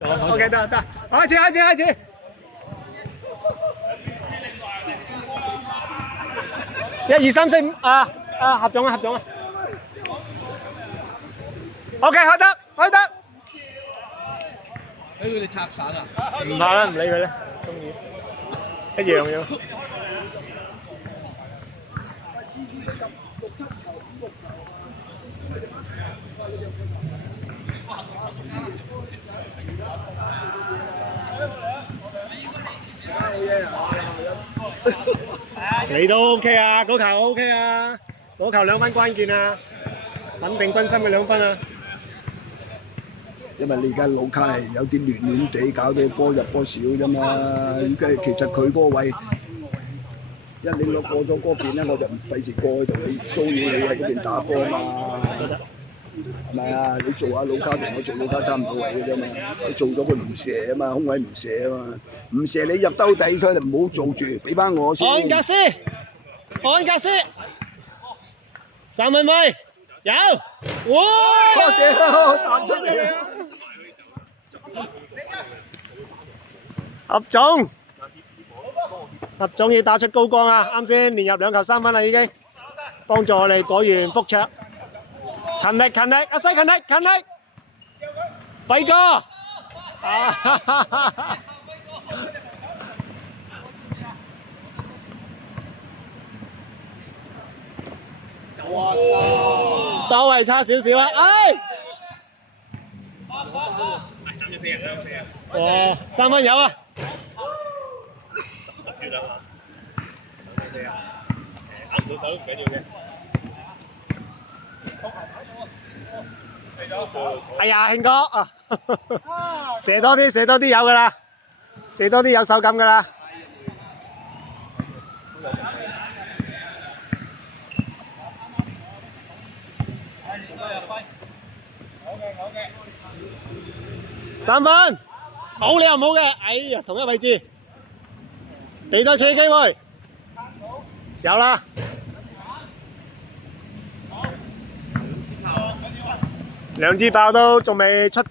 OK 得，開始。1、2、3、4、5合種啊。OK 開得。俾佢哋拆散啊！唔怕啦，唔理佢啦，中意一樣嘅。你都 OK 啊，嗰球 OK 啊，嗰球2分關鍵啊，穩定軍心嘅2分啊！因為你而家魯卡係有啲亂亂地，搞到波入波少啫嘛。而家其實佢嗰個位，一你過咗嗰邊咧，我就唔費事過去同你騷擾你喺嗰邊打波嘛。係咪啊？你做下魯卡同我做魯卡差唔多位嘅啫嘛。你做咗佢唔射啊嘛，空位唔射啊嘛，唔射你入兜底區就唔好做住，俾翻我先。安格斯，3分位有，哇！我屌，彈出嚟！合種要打出高光啊！啱先連入2球3分啦已經，幫助我哋果然復卓。勤力，阿西勤力，輝哥，都係差少少啊！3分有啊！打唔到手唔緊要嘅。哎呀，慶哥啊，射多啲有噶啦，射多啲有手感噶啦。3分，冇理由冇嘅。哎呀，同一位置，俾多次機會，有啦。2支爆都仲未出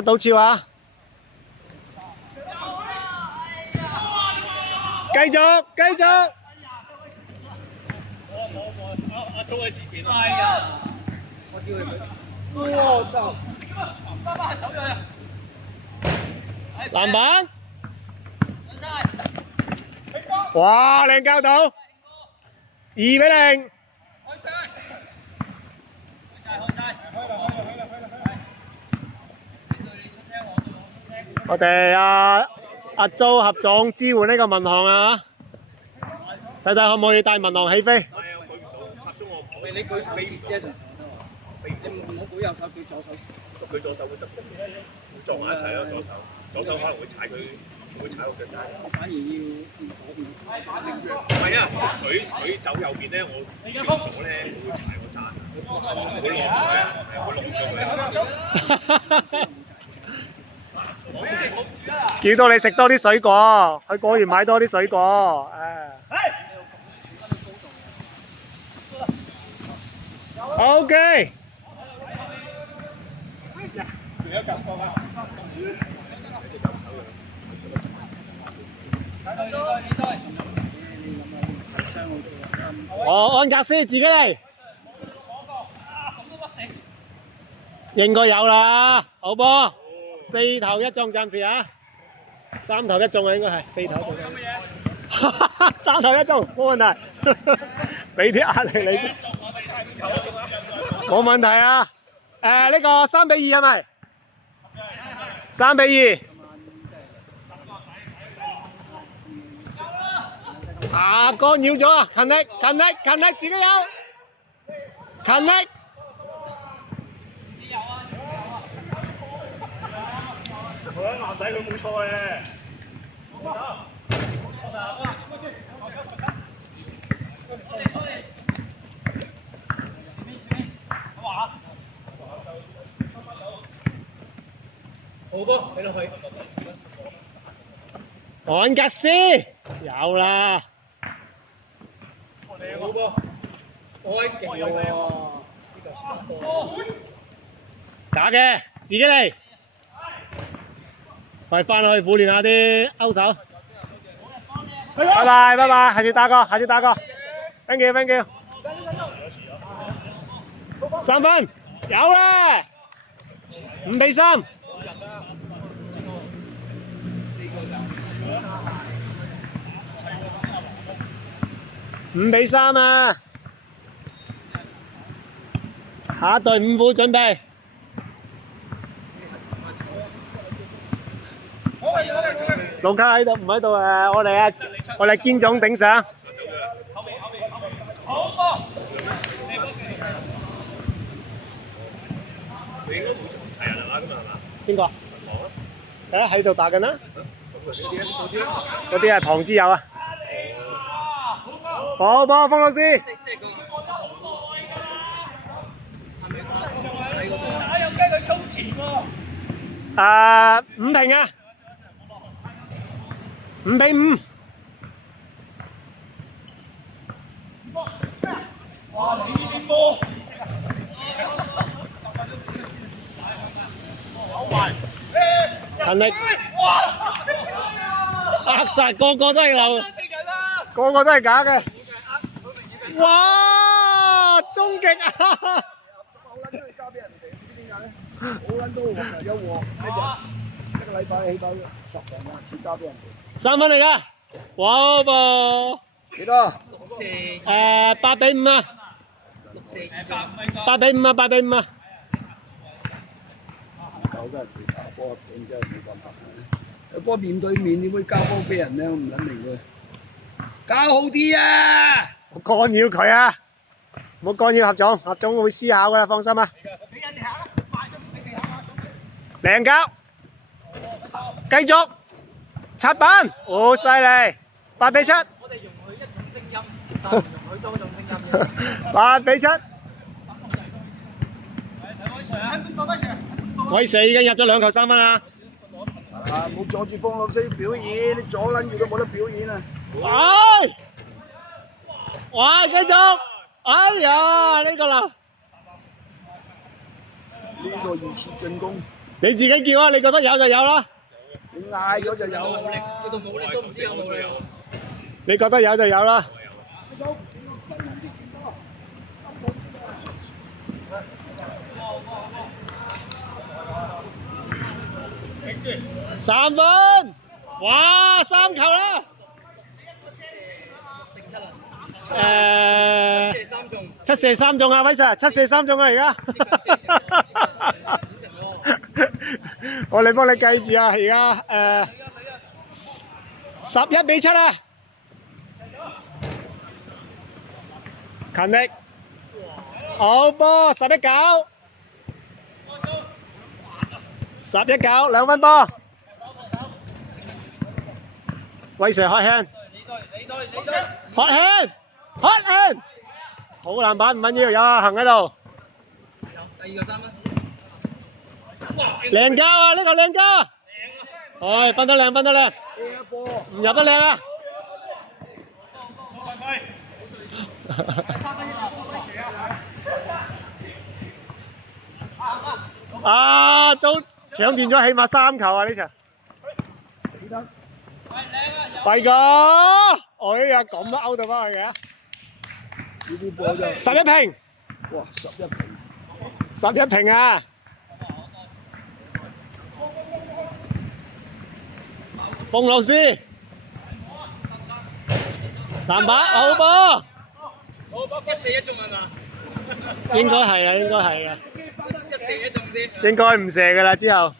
到鞘啊！繼續。阿鐘喺前邊。哎呀！我叫佢。我操！翻手咗啊！籃板。哇！靚交到，2-0。我哋阿周合總支援呢個民航啊，睇睇可唔可以帶民航起飛？係啊，舉唔到，插中我。你舉手截啫，你唔好舉右手，舉左手。佢左手會撞埋一齊咯，左手可能會踩佢，會踩我腳底。反而要左邊。唔係啊，佢走右邊咧，我左咧會踩我踭，會落佢。叫到你食多啲水果，去果園買多啲水果。OK。安格斯自己嚟，應該有啦，好波，4投1中暫時啊，3投1中啊應該係4投1中，3投1中冇問題，俾啲壓力你先，冇問題啊，呢個3-2係咪？3-2。干擾咗啊！勤力，自己有，勤力。我覺得男仔佢冇錯嘅。好波，俾落去。安格斯有啦。好波，我勁喎。打嘅，自己嚟。快翻去苦練下啲勾手。拜拜拜拜，下次打過，下次打過。Thank you thank you。3分，有啦，5-3。5-3啊！下一隊5虎準備。盧卡喺度唔喺度誒？我哋堅總頂上。邊個？喺度打緊啦。嗰啲係旁支友啊。好波，方老師。有雞佢衝前喎。5平啊，5-5。哇！前啲波。勤力。扼殺個個都係流，個個都係假嘅。哇！終極啊！好撚中意交俾人哋，唔知點解咧？好撚多鑊有鑊一個禮拜起碼10人啊，先交俾人哋。3分嚟㗎，哇噃！幾多？8-5啊！8-5啊！8-5啊！搞得人哋打波頂真係冇辦法。有波面對面點會交波俾人咧？我唔撚明佢。交好啲啊！我干擾佢啊！唔好干擾合總，合總會思考㗎啦，放心啊。靚交，繼續7板，好犀利，8-7。我哋容許一種聲音，但唔容許多種聲音嘅。8-7。威士已經入咗2球3分啦。唔好阻住方老師表演，你阻撚住都冇得表演啊！哇！繼續，哎呀，呢個流。呢個二次進攻，你自己叫啊！你覺得有就有啦。你嗌咗就有。佢同冇力都唔知有冇力。你覺得有就有啦。3分，哇！3球啦。7射3中啊，威 Sir， 7射3中啊，而家。我哋幫你計住啊，而家11-7啊。勤力，好波，11-9。11-9，2分波。威 Sir 開輕。hot hand，hot hand， 好籃板唔緊要，有阿恒喺度。第二個3分。靚交啊！呢球靚交啊！唉，分得靚，分得靚。唔入得靚啊！啊！都搶斷咗起碼3球啊！呢場。輝哥，哎呀，咁都勾到翻去嘅。呢啲波就11平。哇，11平。11平啊！馮老師，籃板好波。好波，1射1中係嘛？應該係啊，應該係啊。1射1中先。應該唔射㗎啦，之後。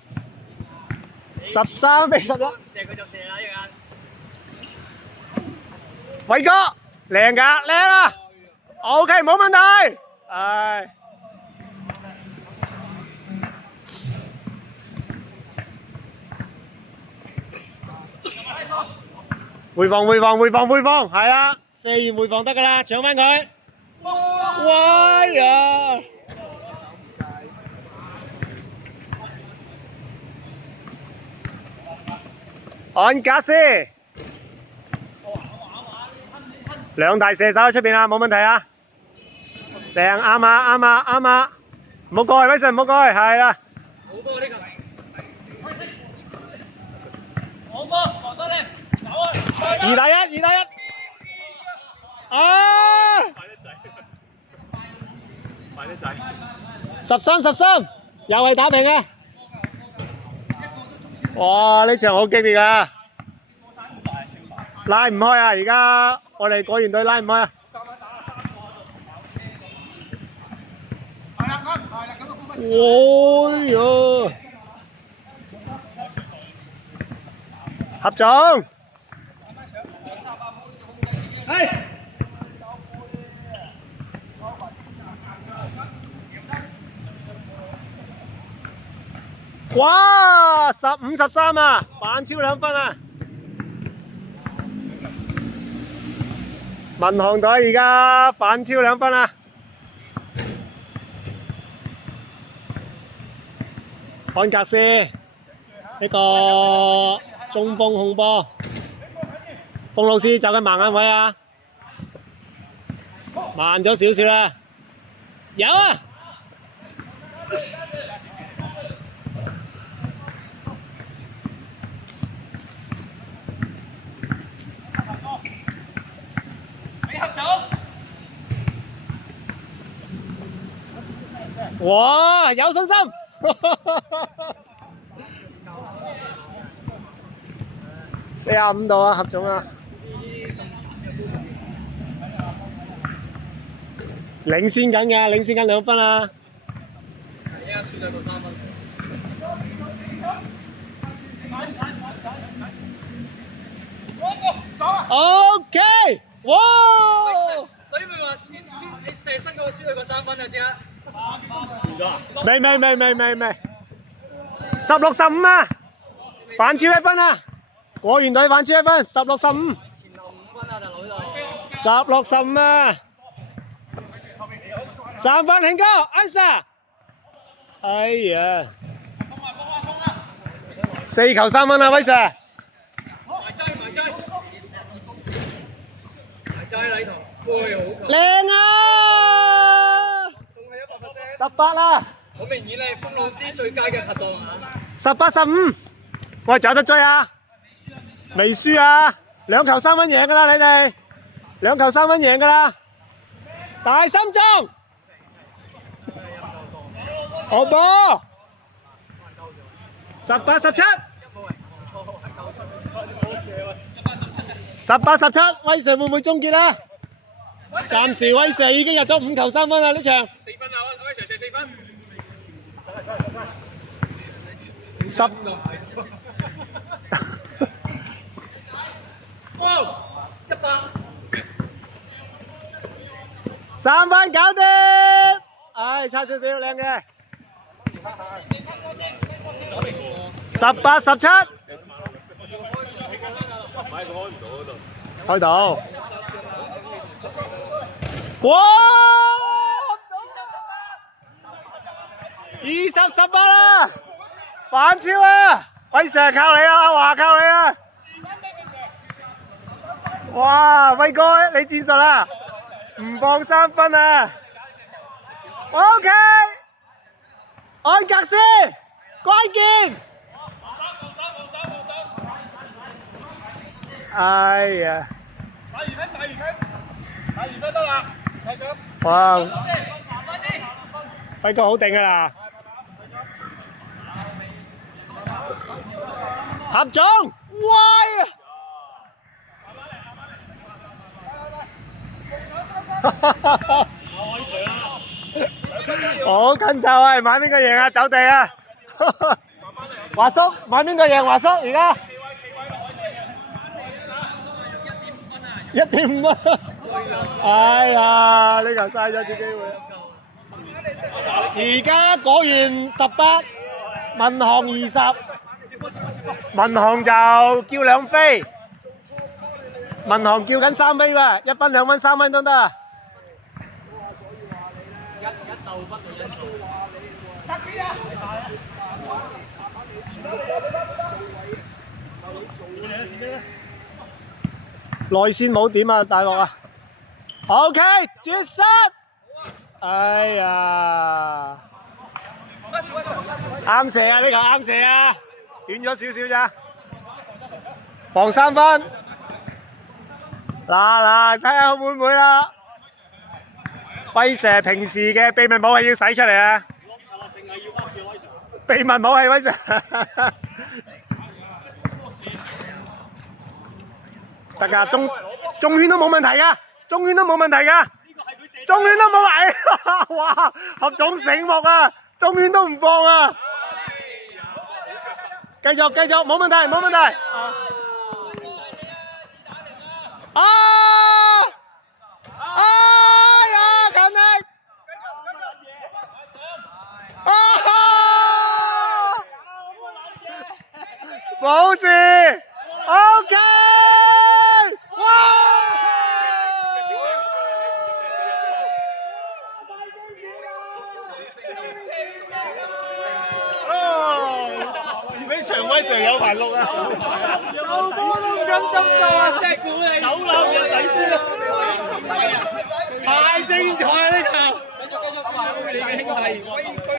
13-11。射佢就射啦，一陣。偉哥，靚㗎，靚啊 ！OK， 冇問題。唉。回防，係啦，射完回防得㗎啦，搶返佢。哇呀！安格斯，兩大射手喺出邊啊，冇問題啊。靚，啱啊，啱啊，啱啊，唔好過去，威信唔好過去，係啦。好波呢球。2-1，2-1。啊！快啲仔13-13，又係打平嘅。哇！呢場好激烈啊！拉唔開啊！而家我哋果園隊拉唔開啊！哎呀！合總。哇！15-13啊，反超2分啊！民航隊而家反超2分啊！安格斯呢個中鋒控波，馮老師就緊盲眼位啊，慢咗少少啦，有啊！哇！有信心。45度啊，合總啊，領先緊㗎，領先緊2分啊！而家輸咗到3分。OK， 哇！所以咪話你射身嗰個輸咗個3分啊，知啊？未，16-15啊，反超1分啊！果園隊反超1分，16-15。前後5分啊，大佬呢度。16-15啊！3分慶高，安 Sir。哎呀！4球3分啊，威 Sir。埋齋啦呢度，喂好球。靚啊！仲係100%。18啦。好明顯你係封老師最佳嘅拍檔啊！18-15，喂，仲有得追啊！未輸啊！2球3分贏噶啦，你哋2球3分贏噶啦！大心臟，好波！18-17，18-17，威 Sir 會唔會終結啊？暫時威 Sir 已經入咗5球3分啦，呢場。4分啊，威 Sir 射4分。3分搞掂，唉，差少少，靚嘅。18-17，開到。哇！20-18啦，反超啊！威 Sir 靠你啊，阿華靠你啊！哇，威哥你戰術啦，唔放3分啊 ！OK， 安格斯關鍵。哎呀！打2分得啦，哇！威哥好定㗎啦！合總，威！好緊湊啊！買邊個贏啊？走地啊！華叔買邊個贏？華叔而家1.5分。哎呀！呢球嘥咗次機會。而家果園18，民航20，民航就叫2飛，民航叫緊3飛喎，1分2分3分都得啊！內線冇點啊，大鑊啊 ！OK， 絕殺！哎呀，啱射啊！呢球啱射啊，短咗少少咋，防3分。嗱，睇下會唔會啦？威蛇平時嘅秘密武器要使出嚟啊！秘密武器威蛇，得㗎，中圈都冇問題㗎，中圈都冇問題㗎，中圈都冇危，哇！合總醒目啊，中圈都唔放啊！繼續，冇問題，冇問題。啊！哎呀，近力！啊！冇事 ，OK。哇！呢場威蛇有排錄啊！救波都唔敢執做啊！真係估你，走漏入底先啊！太精彩啊！呢球。繼續，你嘅兄弟。